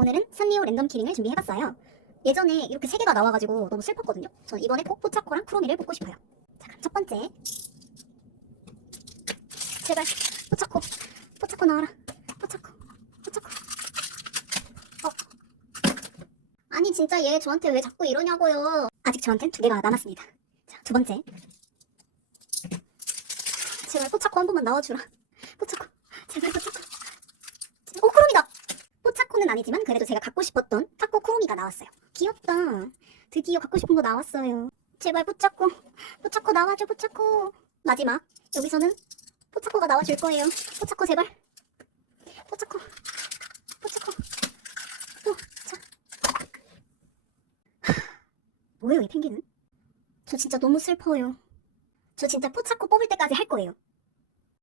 오늘은 산리오 랜덤 키링을 준비해봤어요. 예전에 이렇게 세 개가 나와가지고 너무 슬펐거든요. 저는 이번에 꼭 포차코랑 크로미를 뽑고 싶어요. 자, 그럼 첫 번째. 제발, 포차코. 포차코 나와라. 포차코. 포차코. 어. 아니, 진짜 얘 저한테 왜 자꾸 이러냐고요. 아직 저한텐 두 개가 남았습니다. 자, 두 번째. 제발 포차코 한 번만 나와주라. 포차코. 제발 포차코. 오, 크로미다! 포차코는 아니지만 그래도 제가 갖고 싶었던 타코 쿠로미가 나왔어요. 귀엽다. 드디어 갖고 싶은 거 나왔어요. 제발 포차코. 포차코 나와줘, 포차코. 마지막. 여기서는 포차코가 나와줄 거예요. 포차코 제발. 포차코. 포차코. 또, 자. 하, 뭐예요, 이 펭귄은? 저 진짜 너무 슬퍼요. 저 진짜 포차코 뽑을 때까지 할 거예요.